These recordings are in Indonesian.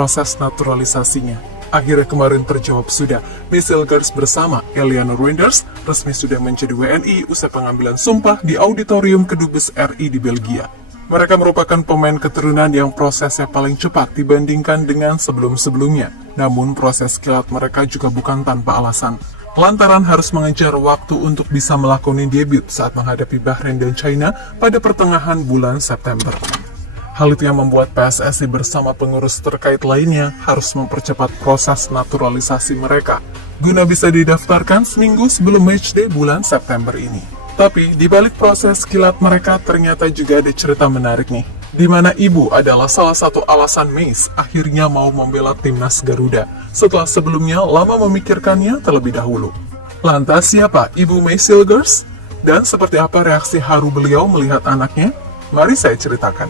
proses naturalisasinya. Akhirnya kemarin terjawab sudah, Miss Hilgers bersama Eleanor Reinders resmi sudah menjadi WNI usai pengambilan sumpah di Auditorium Kedubes RI di Belgia. Mereka merupakan pemain keturunan yang prosesnya paling cepat dibandingkan dengan sebelum-sebelumnya. Namun proses kilat mereka juga bukan tanpa alasan. Lantaran harus mengejar waktu untuk bisa melakoni debut saat menghadapi Bahrain dan China pada pertengahan bulan September. Hal itu yang membuat PSSI bersama pengurus terkait lainnya harus mempercepat proses naturalisasi mereka guna bisa didaftarkan seminggu sebelum matchday bulan September ini. Tapi di balik proses kilat mereka ternyata juga ada cerita menarik nih, di mana ibu adalah salah satu alasan Mace akhirnya mau membela timnas Garuda setelah sebelumnya lama memikirkannya terlebih dahulu. Lantas siapa ibu Mace Hilgers? Dan seperti apa reaksi haru beliau melihat anaknya? Mari saya ceritakan.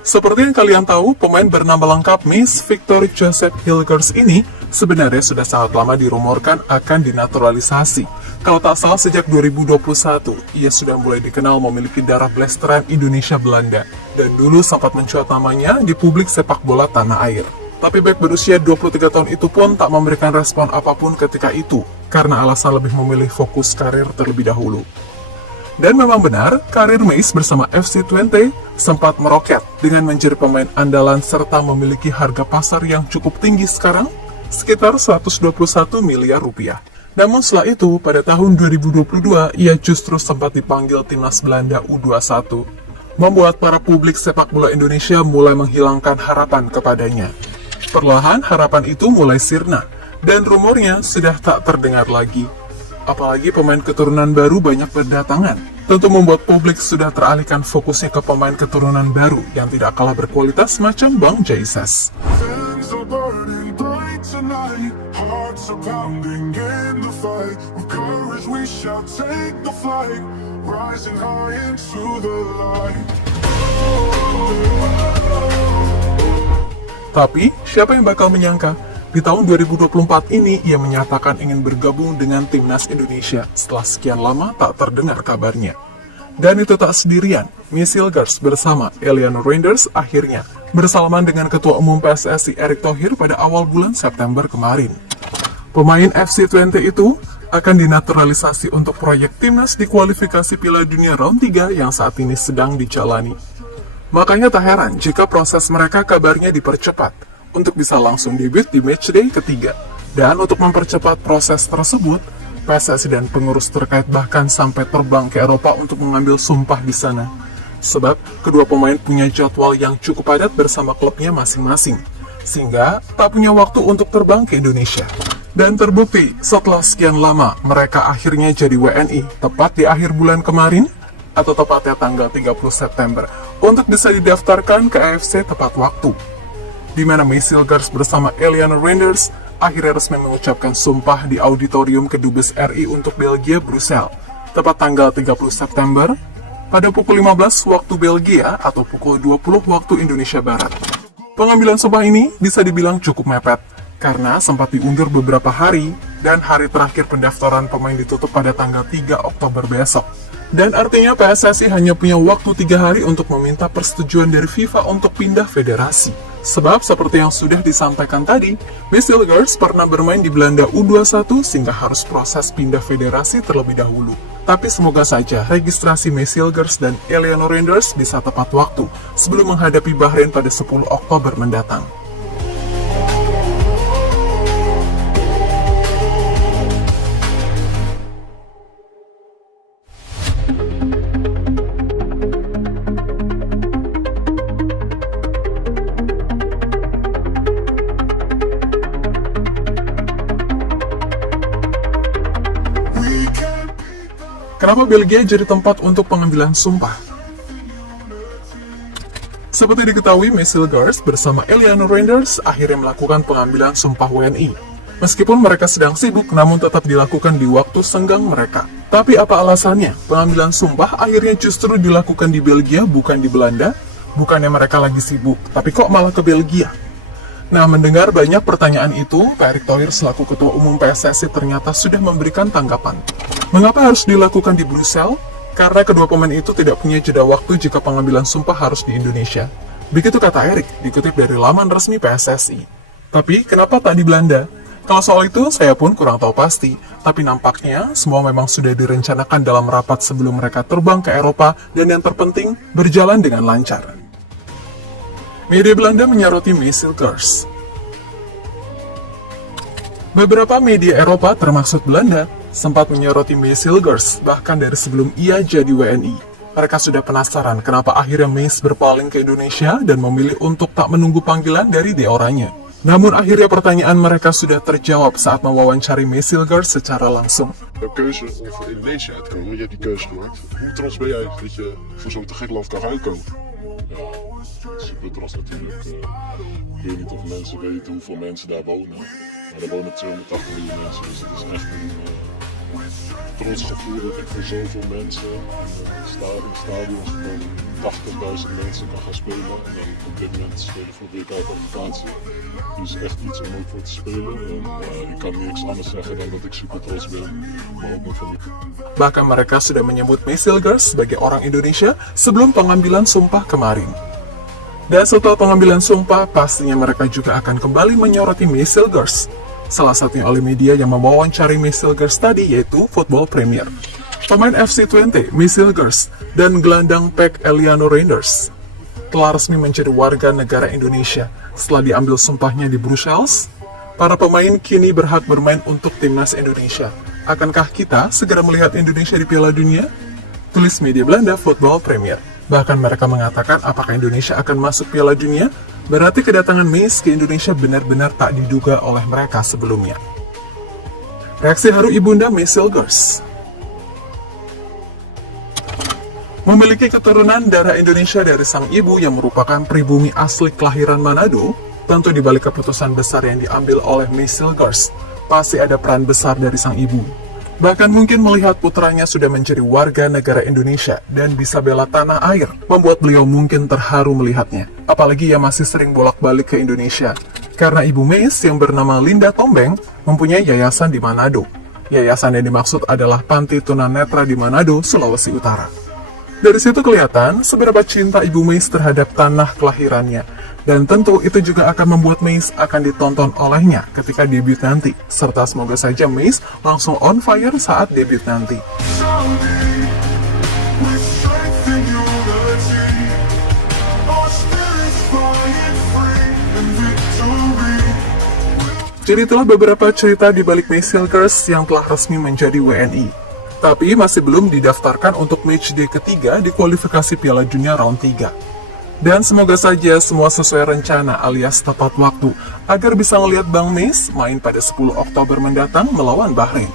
Seperti yang kalian tahu, pemain bernama lengkap Miss Victoria Joseph Hilgers ini sebenarnya sudah sangat lama dirumorkan akan dinaturalisasi. Kalau tak salah sejak 2021, ia sudah mulai dikenal memiliki darah blasteran Indonesia-Belanda, dan dulu sempat mencuat namanya di publik sepak bola tanah air. Tapi back berusia 23 tahun itu pun tak memberikan respon apapun ketika itu, karena alasan lebih memilih fokus karir terlebih dahulu. Dan memang benar, karir Mace bersama FC Twente sempat meroket dengan menjadi pemain andalan serta memiliki harga pasar yang cukup tinggi sekarang, sekitar 121 miliar rupiah. Namun setelah itu, pada tahun 2022, ia justru sempat dipanggil timnas Belanda U21, membuat para publik sepak bola Indonesia mulai menghilangkan harapan kepadanya. Perlahan harapan itu mulai sirna, dan rumornya sudah tak terdengar lagi. Apalagi pemain keturunan baru banyak berdatangan, tentu membuat publik sudah teralihkan fokusnya ke pemain keturunan baru yang tidak kalah berkualitas macam Bang Jesus. Tapi, siapa yang bakal menyangka? Di tahun 2024 ini, ia menyatakan ingin bergabung dengan timnas Indonesia setelah sekian lama tak terdengar kabarnya. Dan itu tak sendirian, Miss Hilgers bersama Eleanor Reinders akhirnya bersalaman dengan Ketua Umum PSSI Erick Thohir pada awal bulan September kemarin. Pemain FC Twente itu akan dinaturalisasi untuk proyek timnas di kualifikasi Piala Dunia Round 3 yang saat ini sedang dijalani. Makanya tak heran jika proses mereka kabarnya dipercepat untuk bisa langsung debut di matchday ketiga. Dan untuk mempercepat proses tersebut, PSSI dan pengurus terkait bahkan sampai terbang ke Eropa untuk mengambil sumpah di sana. Sebab kedua pemain punya jadwal yang cukup padat bersama klubnya masing-masing, sehingga tak punya waktu untuk terbang ke Indonesia. Dan terbukti, setelah sekian lama, mereka akhirnya jadi WNI, tepat di akhir bulan kemarin, atau tepatnya tanggal 30 September, untuk bisa didaftarkan ke AFC tepat waktu, di mana Miss Hilgers bersama Eleanor Reinders akhirnya resmi mengucapkan sumpah di Auditorium Kedubes RI untuk Belgia, Brussels, tepat tanggal 30 September, pada pukul 15 waktu Belgia atau pukul 20 waktu Indonesia Barat. Pengambilan sumpah ini bisa dibilang cukup mepet, karena sempat diundur beberapa hari, dan hari terakhir pendaftaran pemain ditutup pada tanggal 3 Oktober besok. Dan artinya PSSI hanya punya waktu 3 hari untuk meminta persetujuan dari FIFA untuk pindah federasi. Sebab seperti yang sudah disampaikan tadi, Miss Hilgers pernah bermain di Belanda U21 sehingga harus proses pindah federasi terlebih dahulu. Tapi semoga saja registrasi Miss Hilgers dan Eleanor Reinders bisa tepat waktu sebelum menghadapi Bahrain pada 10 Oktober mendatang. Kenapa Belgia jadi tempat untuk pengambilan sumpah? Seperti diketahui, Miss Hilgers bersama Eleanor Reinders akhirnya melakukan pengambilan sumpah WNI. Meskipun mereka sedang sibuk, namun tetap dilakukan di waktu senggang mereka. Tapi apa alasannya? Pengambilan sumpah akhirnya justru dilakukan di Belgia, bukan di Belanda? Bukannya mereka lagi sibuk, tapi kok malah ke Belgia? Nah, mendengar banyak pertanyaan itu, Pak Erick Thohir selaku Ketua Umum PSSI ternyata sudah memberikan tanggapan. Mengapa harus dilakukan di Brussel? Karena kedua pemain itu tidak punya jeda waktu jika pengambilan sumpah harus di Indonesia. Begitu kata Erick, dikutip dari laman resmi PSSI. Tapi, kenapa tak di Belanda? Kalau soal itu, saya pun kurang tahu pasti. Tapi nampaknya, semua memang sudah direncanakan dalam rapat sebelum mereka terbang ke Eropa, dan yang terpenting, berjalan dengan lancar. Media Belanda menyoroti Meisselgers. Beberapa media Eropa, termasuk Belanda, sempat menyoroti Meisselgers, bahkan dari sebelum ia jadi WNI. Mereka sudah penasaran kenapa akhirnya Meis berpaling ke Indonesia dan memilih untuk tak menunggu panggilan dari deoranya. Namun akhirnya pertanyaan mereka sudah terjawab saat mewawancari Meisselgers secara langsung. De keuze om voor Indonesië uit te komen, je hebt die keuze gemaakt. Hoe trots ben jij dat je voor zo'n te gek land kan uitkomen? Ja, super trots natuurlijk. Ik weet niet of mensen weten hoeveel mensen daar wonen. Maar er wonen 280 miljoen mensen, dus het is echt een trots gevoel dat ik voor zoveel mensen in stadions van 80.000 mensen kan gaan spelen. En dan op dit moment spelen voor WK-kwalificatie. Dus echt iets om ook voor te spelen. En ik kan niks anders zeggen dan dat ik super trots ben. Maar ook mijn familie. Bahkan mereka sudah menyebut Meisselgers sebagai orang Indonesia sebelum pengambilan sumpah kemarin. Dan setelah pengambilan sumpah, pastinya mereka juga akan kembali menyoroti Meisselgers. Salah satunya oleh media yang mewawancari Meisselgers tadi yaitu Football Premier. Pemain FC Twente, Meisselgers, dan gelandang PEC Eliano Reinders telah resmi menjadi warga negara Indonesia setelah diambil sumpahnya di Brussels. Para pemain kini berhak bermain untuk timnas Indonesia. Akankah kita segera melihat Indonesia di Piala Dunia? Tulis media Belanda Football Premier. Bahkan mereka mengatakan apakah Indonesia akan masuk Piala Dunia? Berarti kedatangan Meis ke Indonesia benar-benar tak diduga oleh mereka sebelumnya. Reaksi haru ibunda Meisselgers. Memiliki keturunan darah Indonesia dari sang ibu yang merupakan pribumi asli kelahiran Manado, tentu di balik keputusan besar yang diambil oleh Meisselgers, pasti ada peran besar dari sang ibu. Bahkan mungkin melihat putranya sudah menjadi warga negara Indonesia dan bisa bela tanah air, membuat beliau mungkin terharu melihatnya. Apalagi ia masih sering bolak-balik ke Indonesia. Karena ibu Meis yang bernama Linda Tombeng mempunyai yayasan di Manado. Yayasan yang dimaksud adalah Panti Tunanetra di Manado, Sulawesi Utara. Dari situ kelihatan seberapa cinta ibu Meis terhadap tanah kelahirannya. Dan tentu itu juga akan membuat Meis akan ditonton olehnya ketika debut nanti. Serta semoga saja Meis langsung on fire saat debut nanti. Jadi itulah beberapa cerita di balik Meisselgers yang telah resmi menjadi WNI. Tapi masih belum didaftarkan untuk matchday ketiga di kualifikasi Piala Dunia round 3. Dan semoga saja semua sesuai rencana alias tepat waktu agar bisa melihat Bang Meis main pada 10 Oktober mendatang melawan Bahrain.